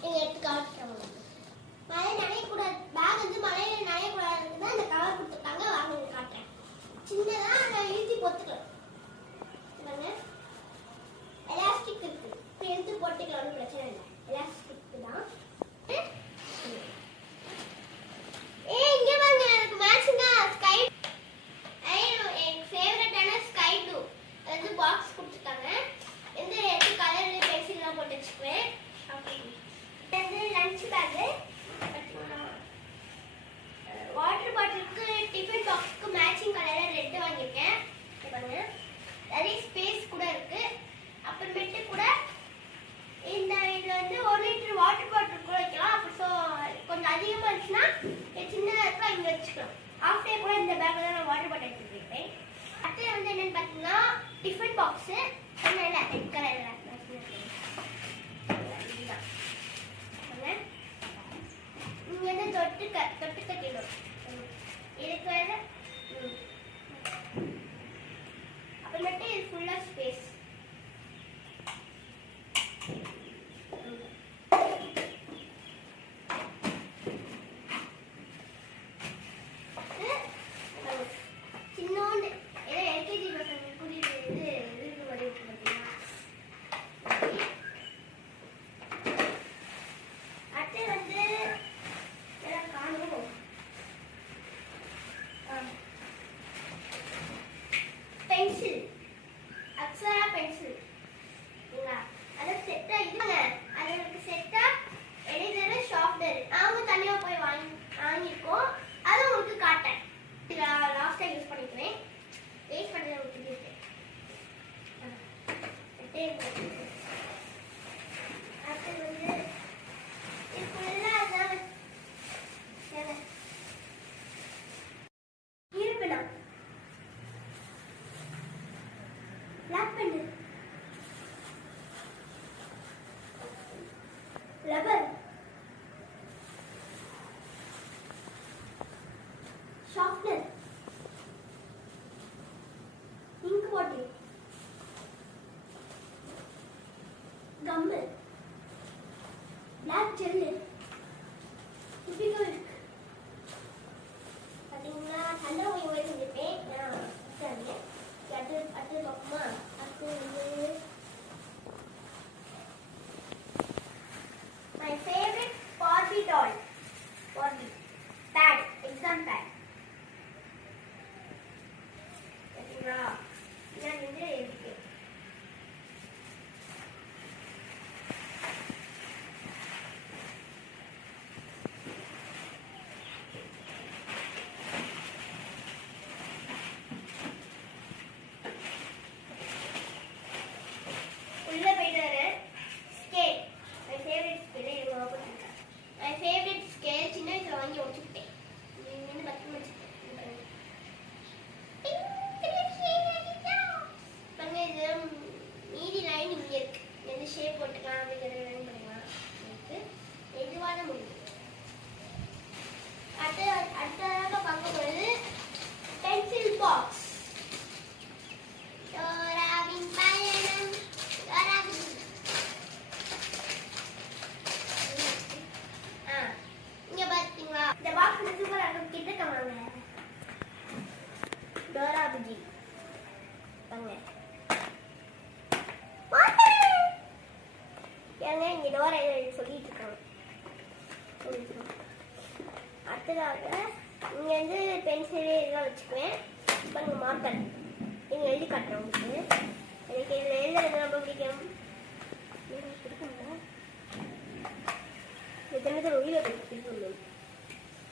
நீங்க எடுத்து காட்டுறோம். மழை நனையக்கூடாது, பேக் வந்து மழையில நனையக்கூடாதுன்னு அந்த கவர் கொடுத்துருக்காங்க. வாங்க காட்டுறேன். சின்னதா நான் இழுத்தி பொத்துக்கலாம். எலாஸ்டிக் இருக்கு, எடுத்து போட்டுக்கலாம், ஒன்றும் பிரச்சனை இல்லை. எலாஸ்டிக் தான். இங்க பாருங்க, எனக்கு மேட்சிங்கா ஸ்கை என் ஃபேவரட்டான ஸ்கை ப்ளூ அது பாக்ஸ் கொடுத்துருக்காங்க. இந்த கலர் பென்சில்லாம் போட்டு வச்சுக்குவேன். லஞ்ச் பேக்கு, வாட்டர் பாட்டிலுக்கு, டிஃபன் பாக்ஸுக்கு மேட்சிங் கலரில் ரெட்டு வாங்கியிருக்கேன். பாருங்க, நிறைய ஸ்பேஸ் கூட இருக்கு. அப்புறமேட்டு கூட இந்த இதில் வந்து 1 லிட்டர் வாட்டர் பாட்டில் கூட வைக்கலாம். அப்போ ஸோ கொஞ்சம் அதிகமாக இருந்துச்சுன்னா சின்னதாக இருக்கா இங்கே வச்சுக்கலாம். ஆஃப் டே கூட இந்த பேக்கில் தான் நான் வாட்டர் பாட்டில் எடுத்துக்கிட்டேன். அடுத்து வந்து என்னென்னு பார்த்தீங்கன்னா டிஃபன் பாக்ஸு இல்லை ரெட் கலரில் இங்கே வந்து தொட்டு கட்டிடும். இதுக்கு வேறு அப்புறமேட்டு இது ஃபுல்லாக ஸ்பேஸ். சின்னோண்டு ஏதோ எல்கேஜி பசங்க கூட்டிகிட்டு வந்து வீட்டு வரைக்கும் பார்த்தீங்கன்னா. அடுத்து வந்து எல்லாம் காணும் பென்சில், அக்ஸரா பென்சில். அதை செட்டா இல்லைங்க, அதுக்கு செட்டா எடிட்டர் ஷார்ப்னர் நாங்கள் தனியாக போய் வாங்கியிருக்கோம். அதை உங்களுக்கு காட்டேன். லாஸ்ட்டாக யூஸ் பண்ணிக்கிறேன். வேஸ்ட் பண்ணதை விட்டுருக்கேன். அடுத்து வந்து இது ஃபுல்லாக அதான் இருப்பிடம், black pen, rubber, sharpener, ink bottle, gum, black gel, typical. பார்த்தீங்கன்னா சண்டை ஓய்வு மாதிரி செஞ்சுருப்பேன். அடுத்து பார்ப்போமா? அடுத்து வந்து my favorite Barbie doll, Barbie pad, exam pad. சரிங்களா? நான் வந்து எடுத்துக்கேன். உள்ள போயிட்டு வரேன். Scale, my favorite scale. இது ஓபன் பண்ணுறேன். my favorite scale சின்ன வயசுல வாங்கி வச்சுக்கிட்டேன். இங்கேருந்து பத்திரமா வச்சுக்கிட்டேன். பாருங்க, இது மீதி லைன் இங்கே இருக்கு. எந்த ஷேப் போட்டுக்கலாம் அப்படிங்கிறத லைன் பண்ணிக்கலாம். எனக்கு எதுவான முடியும். அடுத்ததாக பார்க்க போகிறது பென்சில் பாக்ஸ். டோராவின் பயணம், டோராவின். இங்க பாத்தீங்களா, இந்த பாக்ஸ் சூப்பரா இருக்கும். கிட்ட வாங்க. டோரா புஜி வாங்க. ஏங்க இங்க டோரா சொல்லிட்டு இருக்காங்க. அடுத்ததாக இங்க வந்து பென்சில் இதெல்லாம் வச்சுக்குவேன். பாருங்க, மார்க்கர் இங்க எழுதி காட்டுறேன் உங்களுக்கு. எனக்கு இதுல எழுதுறது ரொம்ப பிடிக்கும்.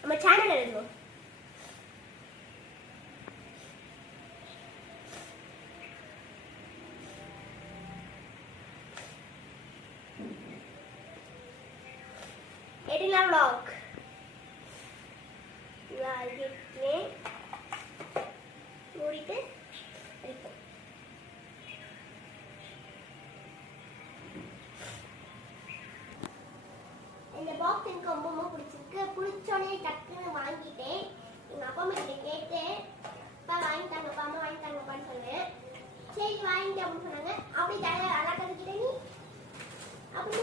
நம்ம சேனல் எழுதுவோம். எடினா vlog மூடிட்டு அடிப்போம். இந்த பாக்ஸ் எனக்கு ரொம்ப பிடிச்சிருக்கு. பிடிச்சோடனே டக்குன்னு வாங்கிட்டேன். எங்கள் அப்பா அம்மா கிட்ட கேட்டேன், அப்பா வாங்கிட்டாங்கப்பா, அம்மா வாங்கிட்டாங்கப்பான்னு சொன்னேன். சரி வாங்கிட்டு அப்படின்னு சொன்னாங்க. அப்படி தலை அழகாக்கிட்ட நீ அப்படி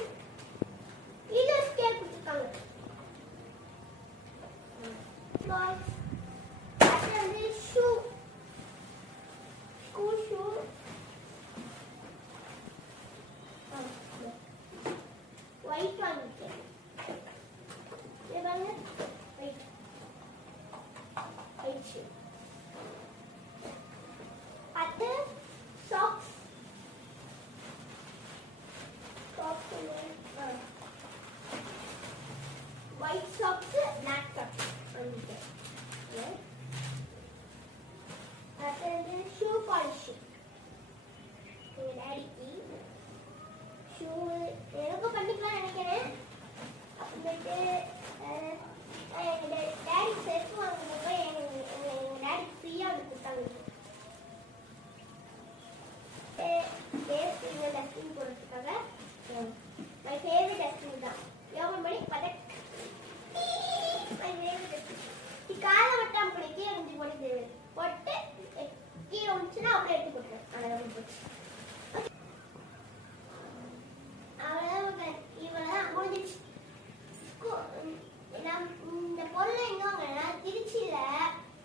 டஸ்டிங் போடுறதுக்காக மை ஃபேவரட் டஸ்டிங் தான் ஓபன் பண்ணி பதக் மை ஃபேவரட் டஸ்டிங் காலை மட்டும் அப்படி கீழே கொஞ்சம் போட்டு கீழே வந்துச்சுன்னா அப்படியே எடுத்து போட்டுருவேன் அவ்வளோதான் போட்டு அவ்வளோதான் இவ்வளோதான் முடிஞ்சிச்சு இந்த பொருளை எங்க வாங்கினா திருச்சியில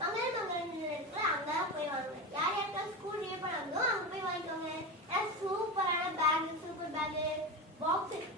மங்களம் இருக்குல்ல அங்கதான் போய் வாங்குவேன் யார் யாருக்காவது ஸ்கூல் ரீ பண்ணாங்களோ அங்க போய் வாங்கிக்கோங்க சூப்பரான பேக் சூப்பர் பேக் பாக்ஸ்